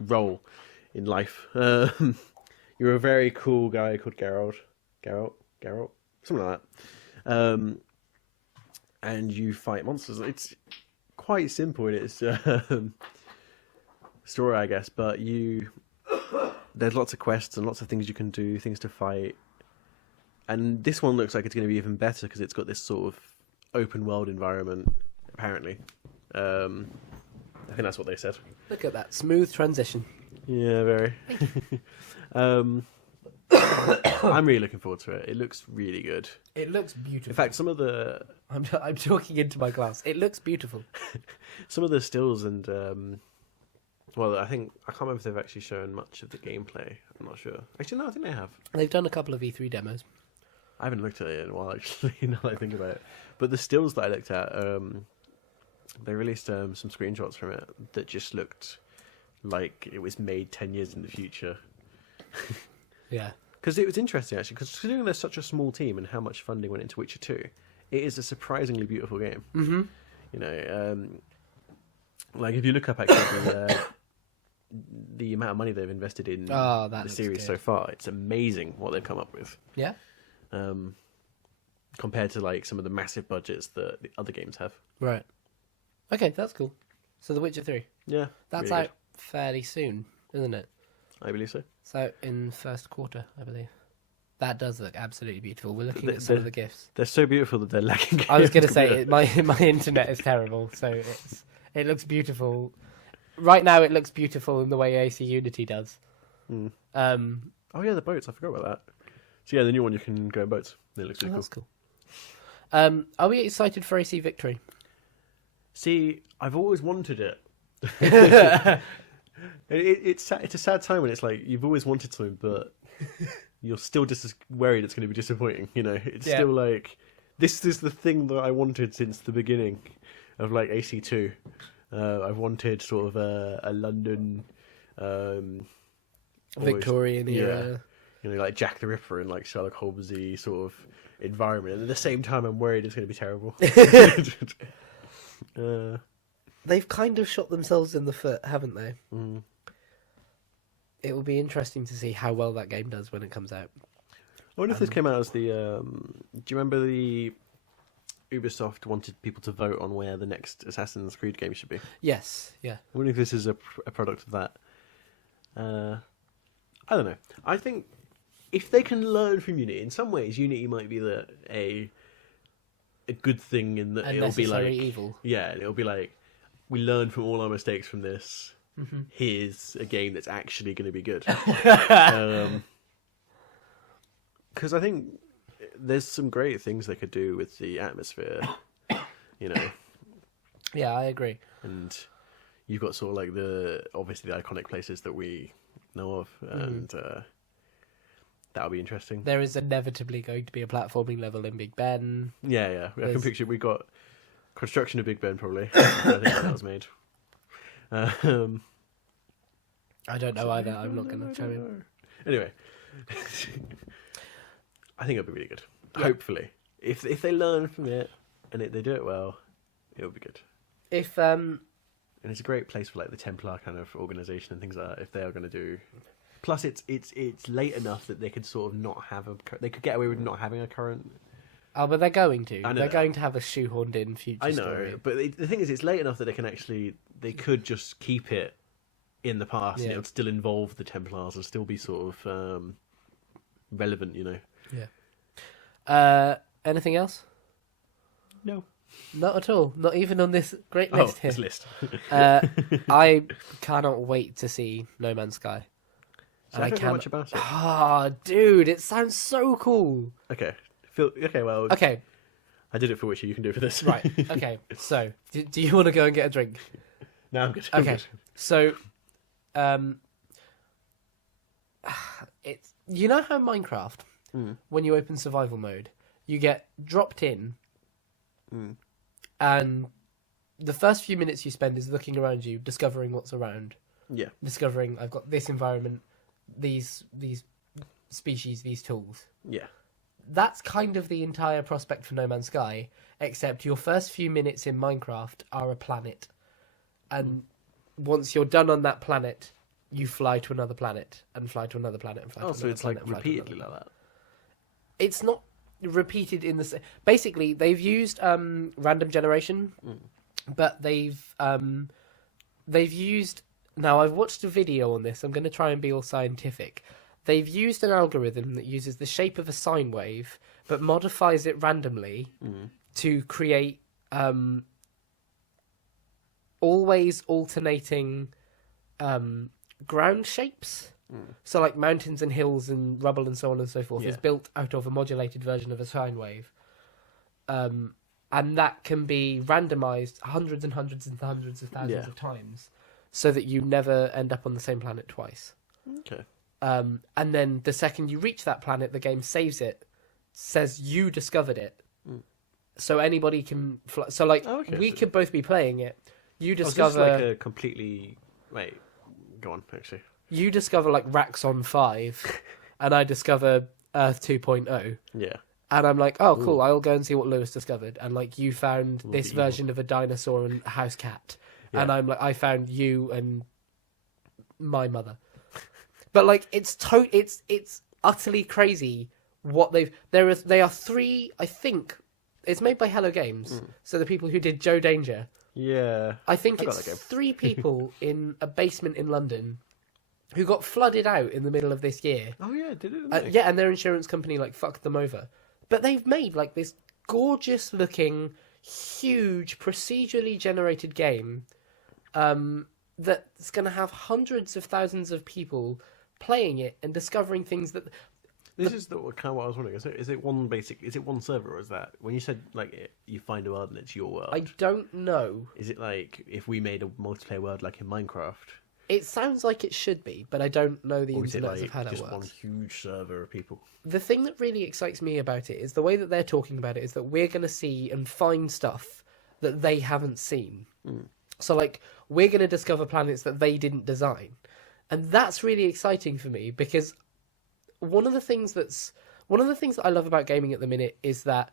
role in life. You're a very cool guy called Geralt, something like that. And you fight monsters. It's quite simple in its story, I guess. But there's lots of quests and lots of things you can do, things to fight. And this one looks like it's going to be even better because it's got this sort of open world environment. Apparently, I think that's what they said. Look at that smooth transition. Yeah, very. I'm really looking forward to it. It looks really good. It looks beautiful. In fact, some of the I'm talking into my glass. It looks beautiful. some of the stills and well, I can't remember if they've actually shown much of the gameplay. I'm not sure. Actually, no, I think they have. They've done a couple of E3 demos. I haven't looked at it in a while, actually. Now that I think about it, but the stills that I looked at, they released some screenshots from it that just looked like it was made 10 years in the future. Yeah. Because it was interesting, actually, because considering there's such a small team and how much funding went into Witcher 2, it is a surprisingly beautiful game. Mm-hmm. You know, like if you look up actually the amount of money they've invested in the series so far, it's amazing what they've come up with. Yeah. Compared to like some of the massive budgets that the other games have. Right. Okay, that's cool. So The Witcher 3. Yeah. That's really out fairly soon, isn't it? good. I believe so. So in first quarter, I believe. That does look absolutely beautiful. We're looking at some of the GIFs. They're so beautiful that they're lagging. I was going to say my internet is terrible, so it looks beautiful. Right now, it looks beautiful in the way AC Unity does. Oh yeah, the boats. I forgot about that. So yeah, the new one you can go in boats. It looks really That's cool. Are we excited for AC Victory? See, I've always wanted it. It's a sad time when it's like you've always wanted something, but you're still just worried it's going to be disappointing. You know, it's still like this is the thing that I wanted since the beginning of like AC2. I've wanted sort of a London Victorian era. You know, like Jack the Ripper and like Sherlock Holmesy sort of environment. And at the same time, I'm worried it's going to be terrible. They've kind of shot themselves in the foot, haven't they? Mm. It will be interesting to see how well that game does when it comes out. I wonder if this came out as the... do you remember the Ubisoft wanted people to vote on where the next Assassin's Creed game should be? Yes, yeah. I wonder if this is a product of that. I don't know. I think if they can learn from Unity, in some ways, Unity might be a good thing in that it'll be like evil. Yeah, it'll be like we learn from all our mistakes from this. Here's a game that's actually going to be good. Because I think there's some great things they could do with the atmosphere, you know. Yeah, I agree. And you've got sort of like obviously the iconic places that we know of, and that'll be interesting. There is inevitably going to be a platforming level in Big Ben. Yeah. I can picture we got construction of Big Ben probably. I think that was made. I don't know either. I'm not going to show him. Anyway, I think it'll be really good. Yeah. Hopefully, if they learn from it and they do it well, it'll be good. And it's a great place for like the Templar kind of organization and things like that. If they are going to do, plus it's late enough that they could sort of not have they could get away with not having a current. Oh, but they're going to. I know. They're going to have a shoehorned in future story. I know, but the thing is, it's late enough that they could just keep it in the past, and it would still involve the Templars and still be sort of relevant, you know. Yeah. Anything else? No. Not at all. Not even on this great list here. This list. I cannot wait to see No Man's Sky. So I don't know much about it. Ah, dude, it sounds so cool. Okay. Well. Okay. I did it for Witcher. You can do it for this. Right. Okay. So, do you want to go and get a drink? No, I'm good. Okay. So, it's you know how Minecraft, when you open survival mode, you get dropped in, and the first few minutes you spend is looking around you, discovering what's around. Yeah. Discovering I've got this environment, these species, these tools. Yeah. That's kind of the entire prospect for No Man's Sky, except your first few minutes in Minecraft are a planet. And once you're done on that planet, you fly to another planet, and fly to another planet, and fly to another planet. So it's like repeatedly like that? It's not repeated in the... Basically, they've used random generation, but they've used... Now, I've watched a video on this. I'm going to try and be all scientific. They've used an algorithm that uses the shape of a sine wave, but modifies it randomly to create always alternating ground shapes. So like mountains and hills and rubble and so on and so forth is built out of a modulated version of a sine wave. And that can be randomized hundreds and hundreds and hundreds of thousands of times so that you never end up on the same planet twice. Okay. And then the second you reach that planet, the game saves it, says you discovered it. So anybody can fly. So like we could both be playing it. You discover like a completely... Wait, go on, actually. You discover like Raxon 5 and I discover Earth 2.0. Yeah. And I'm like, oh, cool, I'll go and see what Lewis discovered. And like, you found this evil. version of a dinosaur and a house cat. Yeah. And I'm like, I found you and my mother. But like, it's utterly crazy what they are three, I think, it's made by Hello Games. So the people who did Joe Danger. Yeah. I think it's 3 people in a basement in London who got flooded out in the middle of this year. Oh yeah, did it? Yeah, and their insurance company like fucked them over. But they've made like this gorgeous looking, huge, procedurally generated game that's going to have hundreds of thousands of people playing it and discovering things that... This is kind of what I was wondering. Is it one server, or is that when you said like you find a world and it's your world? I don't know. Is it like if we made a multiplayer world like in Minecraft? It sounds like it should be, but I don't know the Or is ins it and outs like of how that just works. one huge server of people? The thing that really excites me about it is the way that they're talking about it is that we're going to see and find stuff that they haven't seen. So like we're going to discover planets that they didn't design. And that's really exciting for me because one of the things that I love about gaming at the minute is that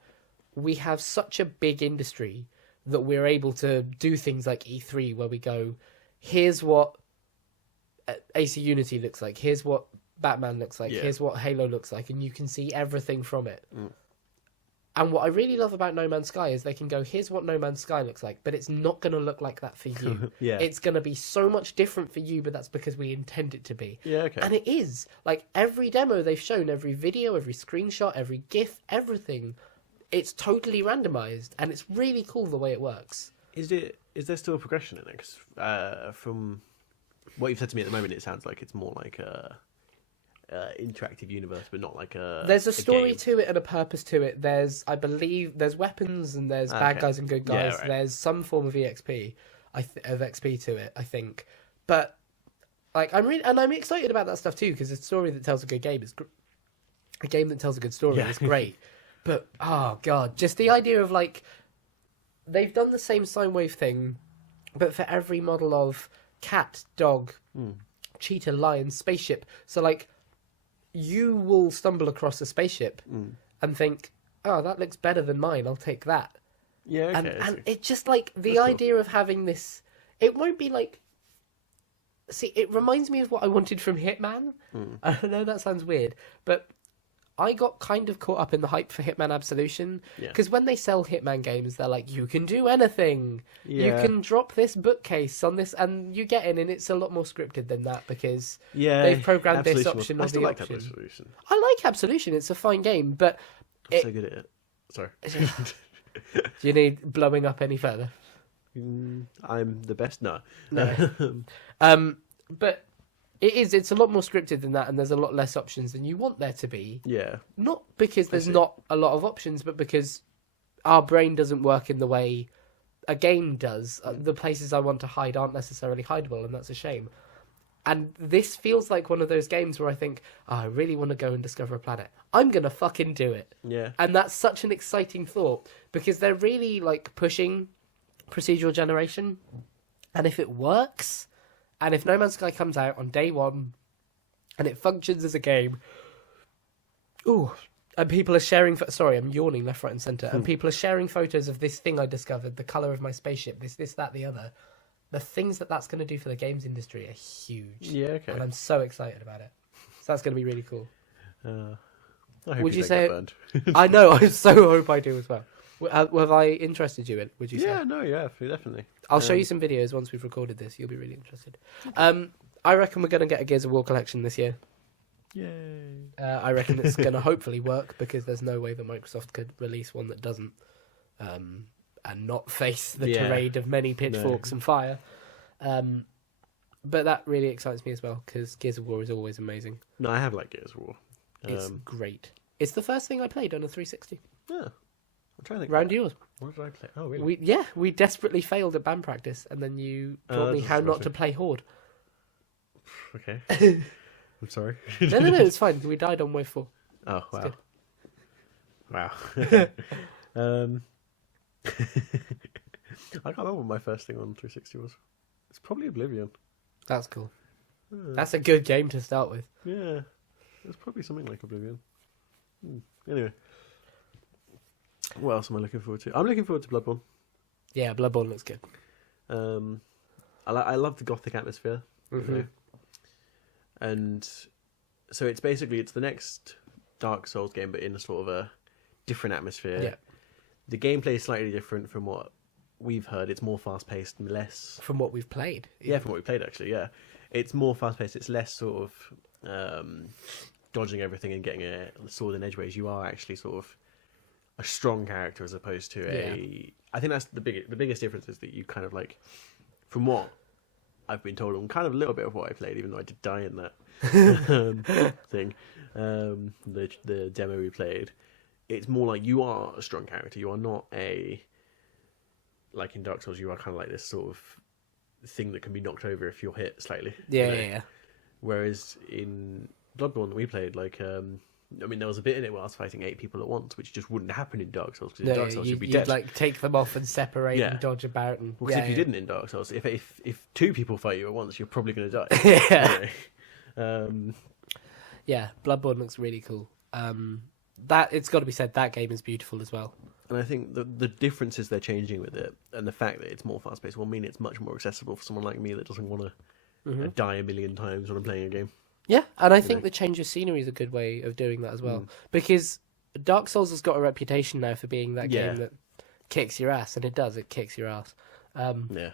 we have such a big industry that we're able to do things like E3 where we go, here's what AC Unity looks like, here's what Batman looks like, here's what Halo looks like, and you can see everything from it. And what I really love about No Man's Sky is they can go, here's what No Man's Sky looks like, but it's not going to look like that for you. It's going to be so much different for you, but that's because we intend it to be. Yeah, okay. And it is. Like, every demo they've shown, every video, every screenshot, every GIF, everything, it's totally randomized, and it's really cool the way it works. Is there still a progression in it? 'Cause, from what you've said to me at the moment, it sounds like it's more like a interactive universe, but not like a. There's a story game. to it and a purpose to it. I believe, there's weapons and there's bad Okay. guys and good guys. Yeah, right. There's some form of EXP, of XP to it, I think. But like, I'm excited about that stuff too, because a story that tells a good game is a game that tells a good story is great. But oh god, just the idea of like, they've done the same sine wave thing, but for every model of cat, dog, cheetah, lion, spaceship. So like, you will stumble across a spaceship and think, oh, that looks better than mine, I'll take that. Yeah, okay. And it's just like the That's cool. idea of having this, it won't be like, see, it reminds me of what I wanted from Hitman. I know that sounds weird, but I got kind of caught up in the hype for Hitman Absolution, because when they sell Hitman games, they're like, you can do anything. You Yeah. can drop this bookcase on this, and you get in, and it's a lot more scripted than that, because Yeah, they've programmed this Absolution option I or still the like option. Absolution. I like Absolution, it's a fine game, but I'm so good at it. Sorry. do you need blowing up any further? I'm the best. No. But it's a lot more scripted than that, and there's a lot less options than you want there to be. Yeah. Not because there's see. not a lot of options, but because our brain doesn't work in the way a game does. The places I want to hide aren't necessarily hideable, and that's a shame. And this feels like one of those games where I think, oh, I really want to go and discover a planet. I'm going to fucking do it. Yeah. And that's such an exciting thought, because they're really like pushing procedural generation. And if it works, and if No Man's Sky comes out on day one and it functions as a game, ooh, and people are sharing, sorry, I'm yawning left, right and centre, and people are sharing photos of this thing I discovered, the colour of my spaceship, this, that, the other. The things that's going to do for the games industry are huge. Yeah, okay. And I'm so excited about it. So that's going to be really cool. I hope Would you don't say get burned. I know, I so hope I do as well. Have I interested you in, would you say? Yeah, no, yeah, definitely. I'll show you some videos once we've recorded this. You'll be really interested. I reckon we're going to get a Gears of War collection this year. Yay. I reckon it's going to hopefully work, because there's no way that Microsoft could release one that doesn't, and not face the tirade of many pitchforks and fire. But that really excites me as well, because Gears of War is always amazing. No, I have liked Gears of War. It's great. It's the first thing I played on a 360. Yeah. I'm trying to think. Round yours. What did I play? Oh, really? We desperately failed at band practice, and then you taught me that's how not awesome. to play Horde. Okay. I'm sorry. No, it's fine. We died on wave 4. Oh, wow. good. Wow. I can't remember what my first thing on 360 was. It's probably Oblivion. That's cool. That's a good game to start with. Yeah. It's probably something like Oblivion. Anyway. What else am I looking forward to? I'm looking forward to Bloodborne. Yeah, Bloodborne looks good. I love the gothic atmosphere. You know? And so it's the next Dark Souls game, but in a sort of a different atmosphere. Yeah. The gameplay is slightly different from what we've heard. It's more fast-paced and less... From what we've played. Yeah, from what we played, actually, yeah. It's more fast-paced. It's less sort of dodging everything and getting a sword and edgeways. You are actually sort of a strong character as opposed to a... I think that's the biggest difference, is that you kind of like... From what I've been told, and kind of a little bit of what I played, even though I did die in that thing, the demo we played, it's more like you are a strong character. You are not like in Dark Souls, you are kind of like this sort of thing that can be knocked over if you're hit slightly. Yeah. Whereas in Bloodborne that we played, like, I mean, there was a bit in it where I was fighting 8 people at once, which just wouldn't happen in Dark Souls, because in Dark Souls you'd be dead. Like take them off and separate Yeah. and dodge about. And Because if you didn't in Dark Souls, if 2 people fight you at once, you're probably going to die. Yeah. Anyway. Yeah, Bloodborne looks really cool. That it's got to be said, that game is beautiful as well. And I think the differences they're changing with it, and the fact that it's more fast-paced, will mean it's much more accessible for someone like me that doesn't want to die a million times when I'm playing a game. Yeah, and I think the change of scenery is a good way of doing that as well. Because Dark Souls has got a reputation now for being that game that kicks your ass, and it does, it kicks your ass. Yeah,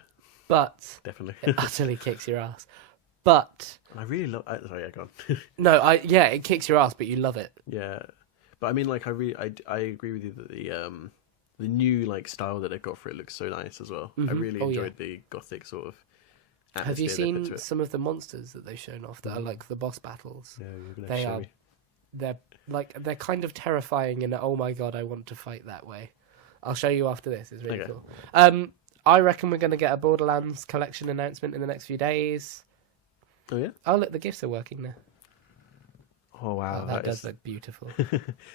But definitely. it utterly kicks your ass. But I really love... Sorry, yeah, go on. no, it kicks your ass, but you love it. Yeah, but I mean, like, I agree with you that the new like style that they've got for it looks so nice as well. I really enjoyed the gothic sort of atmosphere. Have you they put to seen it. some of the monsters that they've shown off that are like the boss battles? Yeah, you're gonna They show are. me. They're kind of terrifying, and oh my god, I want to fight that way. I'll show you after this. It's really Okay. cool. I reckon we're going to get a Borderlands collection announcement in the next few days. Oh yeah. Oh look, the gifts are working now. Oh wow, That does look beautiful.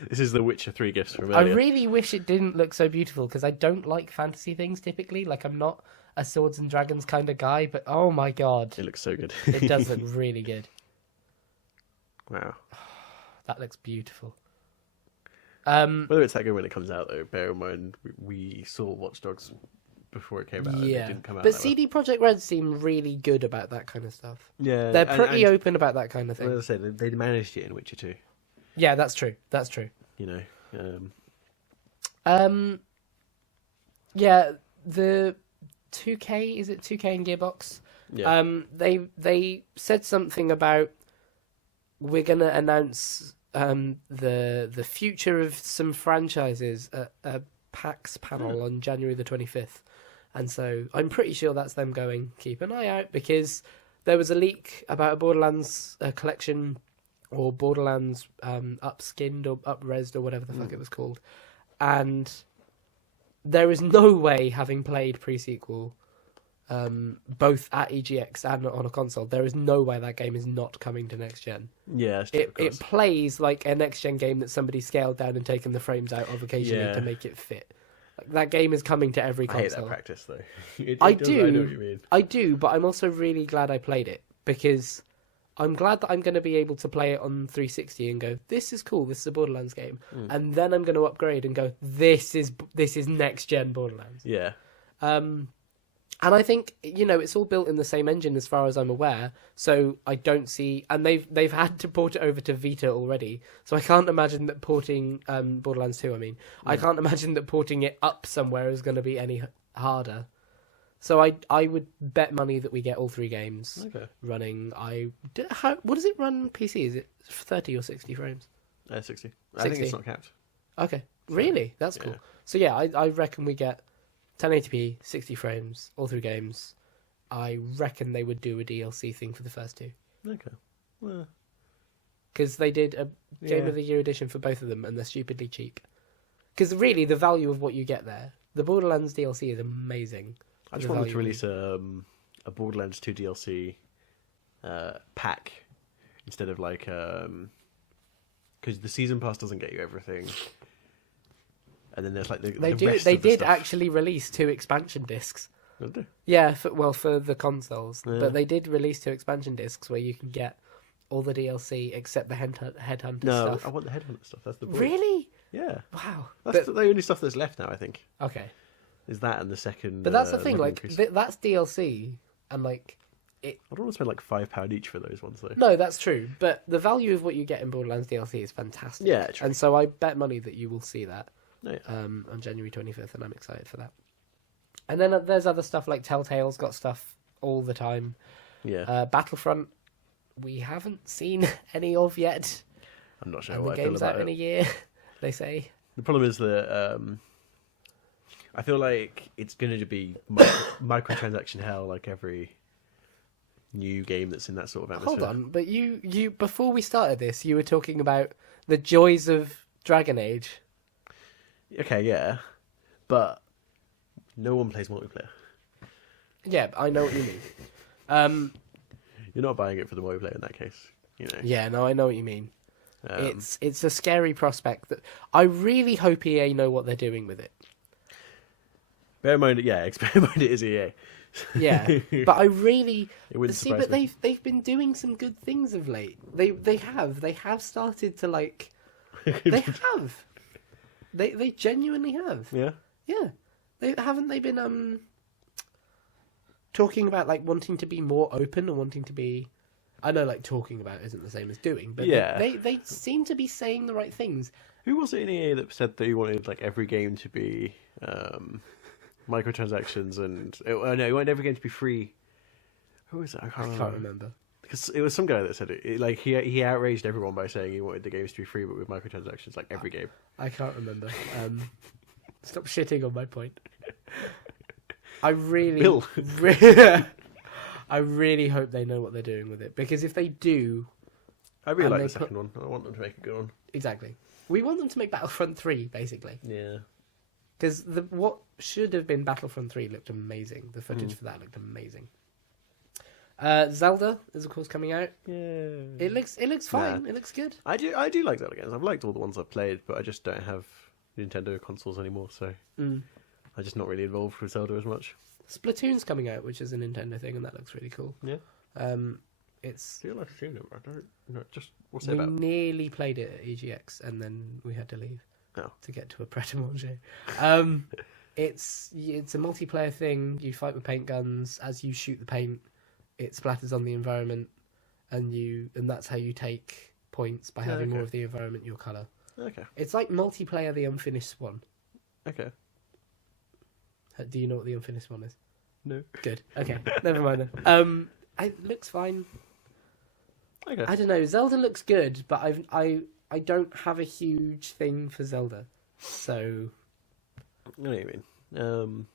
This is the Witcher 3 gifts from I earlier. really wish it didn't look so beautiful because I don't like fantasy things typically. Like I'm not a swords and dragons kind of guy, but oh my god, It looks so good. it does look really good. Wow. That looks beautiful. Whether it's that good when it comes out, though, bear in mind we saw Watch Dogs before it came out. And it didn't come out but that CD Projekt Red seem really good about that kind of stuff. well. Yeah, They're pretty open about that kind of thing. As I said, they managed it in Witcher 2. Yeah, that's true. That's true. You know, Yeah, the 2K, is it 2K and Gearbox? yeah, They said something about we're gonna announce the future of some franchises at a PAX panel on January the 25th, and so I'm pretty sure that's them going keep an eye out because there was a leak about a Borderlands collection or Borderlands upskinned or upresed or whatever the fuck it was called, and there is no way, having played pre-sequel both at EGX and on a console, there is no way that game is not coming to next gen. yeah. That's true, of It course. plays like a next gen game that somebody scaled down and taken the frames out of occasionally Yeah. to make it fit. Like, that game is coming to every I hate console. that practice, though. It I does- do. I know what you mean. I do, but I'm also really glad I played it because I'm glad that I'm going to be able to play it on 360 and go, this is cool, this is a Borderlands game, and then I'm going to upgrade and go, this is next gen Borderlands. Yeah, And I think, you know, it's all built in the same engine as far as I'm aware, so I don't see... And they've had to port it over to Vita already, so I can't imagine that porting... Borderlands 2, I mean. I can't imagine that porting it up somewhere is going to be any harder. So I would bet money that we get all three games okay. running. What does it run on PC? Is it 30 or 60 frames? 60. I think 60. it's not capped. Okay, really? That's cool. Yeah. So yeah, I reckon we get 1080p, 60 frames, all three games. I reckon they would do a DLC thing for the first two. Okay. Well, Because they did a Game Yeah. of the Year edition for both of them, and they're stupidly cheap. Because really, the value of what you get there, the Borderlands DLC is amazing. I just The wanted to value. release a Borderlands 2 DLC pack instead of like because the season pass doesn't get you everything, and then there's like the They the do. rest They of the did stuff. actually release 2 expansion discs. Did they? Yeah, for the consoles, Yeah. but they did release 2 expansion discs where you can get all the DLC except the Headhunter No, stuff. I want the headhunter stuff. That's the point. Really? Yeah, Wow. that's the only stuff that's left now. I think Okay. is that and the second. But that's the thing, level like increase. that's DLC, and like I don't want to spend like £5 each for those ones though. no, that's true. But the value of what you get in Borderlands DLC is fantastic. Yeah, true. And so I bet money that you will see that No, yeah. on January 25th, and I'm excited for that. And then there's other stuff like Telltale's got stuff all the time. Yeah. Battlefront, we haven't seen any of yet. I'm not sure And the what I feel game's out about in a it. year, they say. The problem is that I feel like it's going to be microtransaction hell like every new game that's in that sort of atmosphere. Hold on, but you before we started this, you were talking about the joys of Dragon Age. Okay, yeah, but no one plays multiplayer. Yeah, I know what you mean. You're not buying it for the multiplayer in that case, you know. Yeah, no, I know what you mean. Um, It's a scary prospect that I really hope EA know what they're doing with it. bear in mind, bear in mind it is EA. Yeah, but I really It wouldn't see. surprise But me. they've been doing some good things of late. They have started to like. They have. They genuinely have. Yeah. Yeah, they been talking about like wanting to be more open or wanting to be. I know like talking about isn't the same as doing, but Yeah. they seem to be saying the right things. Who was it in EA that said that he wanted like every game to be microtransactions and no, he wanted every game to be free. Who was it? I can't I remember. can't remember. Because it was some guy that said it. Like he outraged everyone by saying he wanted the games to be free, but with microtransactions, like every game. I can't remember. Stop shitting on my point. I really, Bill. I really hope they know what they're doing with it, because if they do, I really And like they the second one. I want them to make a good one. exactly, we want them to make Battlefront 3, basically, Yeah. because what should have been Battlefront 3 looked amazing. The footage for that looked amazing. Zelda is of course coming out. Yeah. It looks fine. Nah. It looks good. I do like Zelda games. I've liked all the ones I've played, but I just don't have Nintendo consoles anymore, so I'm just not really involved with Zelda as much. Splatoon's coming out, which is a Nintendo thing, and that looks really cool. Yeah. It's I feel like I've seen it, but I don't know. Just what's it we about? nearly played it at EGX, and then we had to leave to get to a Pret a Manger. It's a multiplayer thing. You fight with paint guns. As you shoot the paint, it splatters on the environment, and that's how you take points by having more of the environment your color. Okay. It's like multiplayer, the Unfinished Swan. Okay. Do you know what the Unfinished Swan is? No. Good. Okay. Never mind then. It looks fine. Okay. I don't know. Zelda looks good, but I don't have a huge thing for Zelda, so I know what you mean.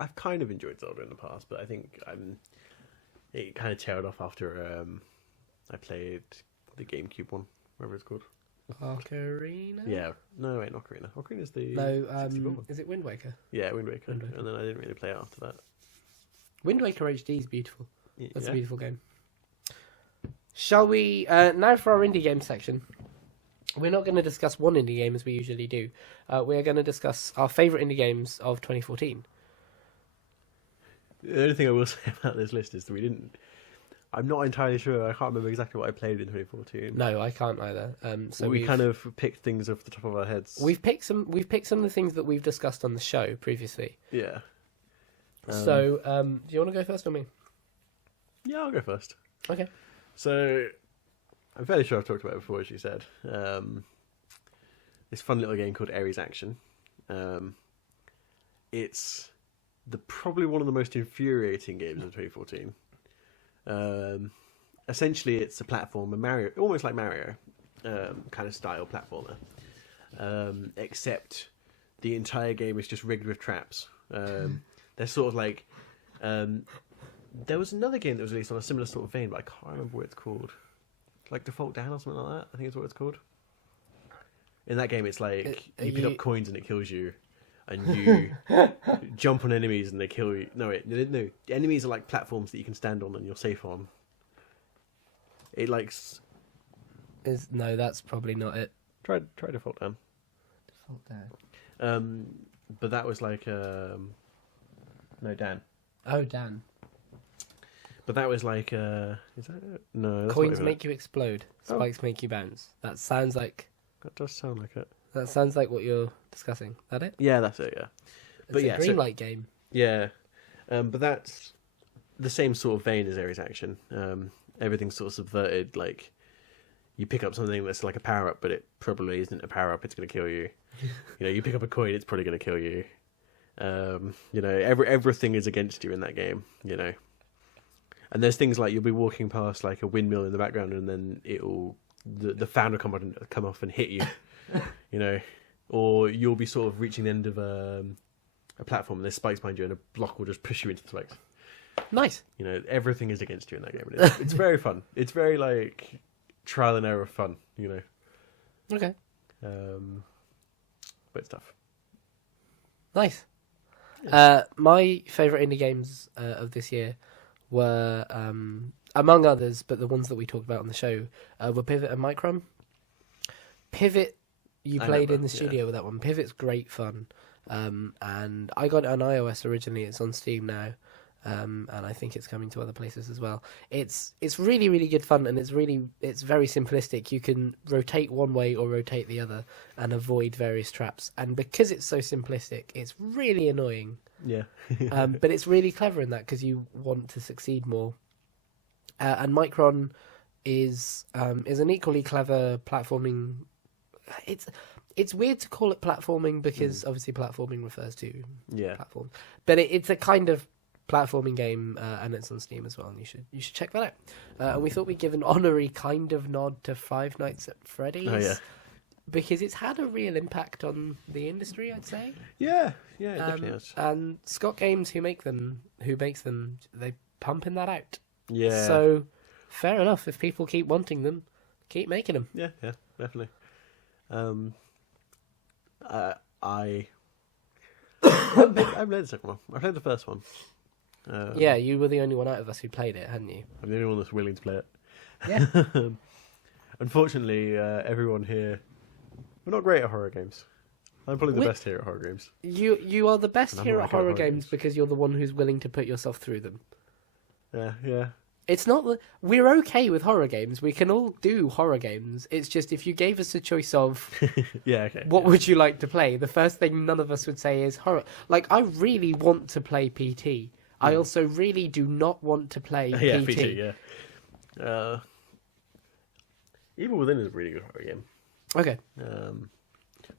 I've kind of enjoyed Zelda in the past, but I think it kind of tailed off after I played the GameCube one, whatever it's called. Ocarina. Yeah. No, wait, not Ocarina. Ocarina's the No. 64 one. Is it Wind Waker? Yeah, Wind Waker. Wind Waker. And then I didn't really play it after that. Wind Waker HD is beautiful. That's a Yeah. beautiful game. Shall we now for our indie game section? We're not going to discuss one indie game as we usually do. We're going to discuss our favourite indie games of 2014. The only thing I will say about this list is that we didn't. I'm not entirely sure. I can't remember exactly what I played in 2014. No, I can't either. So we kind of picked things off the top of our heads. we've picked some of the things that we've discussed on the show previously. Yeah. So do you want to go first or me? Yeah, I'll go first. Okay. So, I'm fairly sure I've talked about it before, as you said. This fun little game called Ares Action. It's probably one of the most infuriating games of 2014. Essentially, it's a platform, almost like Mario, kind of style platformer. Except the entire game is just rigged with traps. They're sort of like... there was another game that was released on a similar sort of vein, but I can't remember what it's called. Like Default Down or something like that, I think is what it's called. In that game, it's like you pick up coins and it kills you, and you jump on enemies and they kill you. No, enemies are like platforms that you can stand on and you're safe on. It likes. No, that's probably not it. Try Default Down. Default Down. But that was like no Dan. Oh, Dan. But that was like is that it? No, that's Coins not make you explode. Spikes make you bounce. That sounds like does sound like it. That sounds like what you're discussing. That it? Yeah, that's it. Yeah. It's a Dreamlight game. Yeah, but that's the same sort of vein as Ares Action. Everything's sort of subverted. Like you pick up something that's like a power up, but it probably isn't a power up. It's going to kill you. You pick up a coin, it's probably going to kill you. Everything is against you in that game. And there's things like you'll be walking past like a windmill in the background, and then the fan will come off and hit you. Or you'll be sort of reaching the end of a platform, and there's spikes behind you, and a block will just push you into the spikes. Nice. Everything is against you in that game. It's very fun. It's very like trial and error fun. Okay. But it's tough. Nice. My favourite indie games of this year were, among others, but the ones that we talked about on the show, were Pivot and Micron. Pivot, you played in the studio with that one. Pivot's great fun. And I got it on iOS originally. It's on Steam now. And I think it's coming to other places as well. It's really, really good fun, and it's very simplistic. You can rotate one way or rotate the other and avoid various traps. And because it's so simplistic, it's really annoying. Yeah. But it's really clever in that because you want to succeed more. And Micron is an equally clever platforming. It's weird to call it platforming because obviously platforming refers to platform, but it's a kind of platforming game, and it's on Steam as well, and you should check that out. And we thought we'd give an honorary kind of nod to Five Nights at Freddy's. Oh, yeah. because it's had a real impact on the industry, I'd say. Yeah, it definitely has. And Scott Games, who makes them, they pumping that out. Yeah. So fair enough. If people keep wanting them, keep making them. Yeah, definitely. I've played the second one. I played the first one. Yeah, you were the only one out of us who played it, hadn't you? I'm the only one that's willing to play it. Yeah. Unfortunately, everyone here, we're not great at horror games. I'm probably the best here at horror games. You are the best And I'm here not at good at horror horror games games. because you're the one who's willing to put yourself through them. Yeah. It's not that we're okay with horror games. We can all do horror games. It's just if you gave us a choice of Yeah, okay. what would you like to play, the first thing none of us would say is horror. Like, I really want to play PT. I also really do not want to play Yeah, PT. PT, yeah. Evil Within is a really good horror game. Okay, But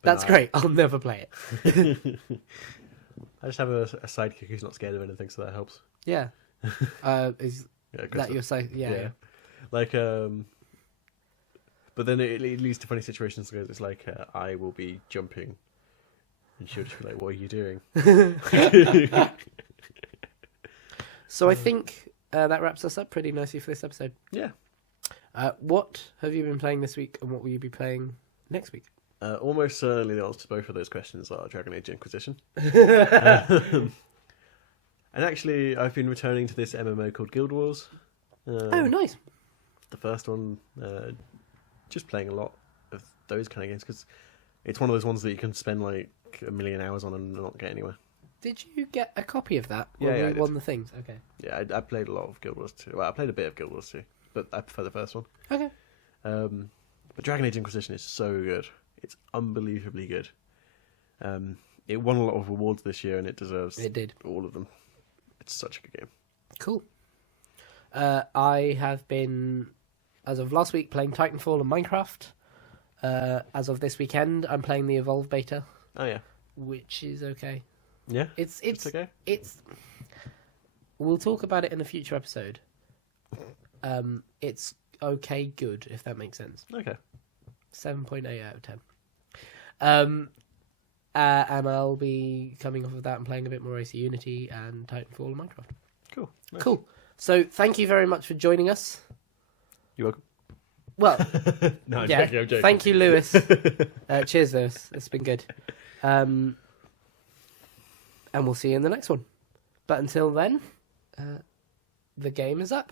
that's great. I'll never play it. I just have a sidekick who's not scared of anything, so that helps. Yeah. Is Yeah, that your side? Yeah. Like, but then it leads to funny situations because it's like I will be jumping, and she'll just be like, "What are you doing?" So I think that wraps us up pretty nicely for this episode. Yeah. What have you been playing this week, and what will you be playing next week? Almost certainly the answer to both of those questions are Dragon Age Inquisition. And actually, I've been returning to this MMO called Guild Wars. Oh, nice. The first one, just playing a lot of those kind of games because it's one of those ones that you can spend like 1 million hours on and not get anywhere. Did you get a copy of that Yeah, when I we did. won the things? Okay. Yeah, I played a lot of Guild Wars 2. Well, I played a bit of Guild Wars 2, but I prefer the first one. Okay. But Dragon Age Inquisition is so good. It's unbelievably good. It won a lot of awards this year and it deserves It did. all of them. It's such a good game. Cool. I have been, as of last week, playing Titanfall and Minecraft. As of this weekend, I'm playing the Evolve beta, Oh, yeah. which is okay. Yeah? It's okay? It's. We'll talk about it in a future episode. It's okay, good, if that makes sense. Okay. 7.8 out of 10. And I'll be coming off of that and playing a bit more AC Unity and Titanfall and Minecraft. Cool. Nice. Cool. So thank you very much for joining us. You're welcome. Well, No, I'm yeah. joking. Thank you, Lewis. Cheers, Lewis. It's been good. And we'll see you in the next one. But until then, the game is up.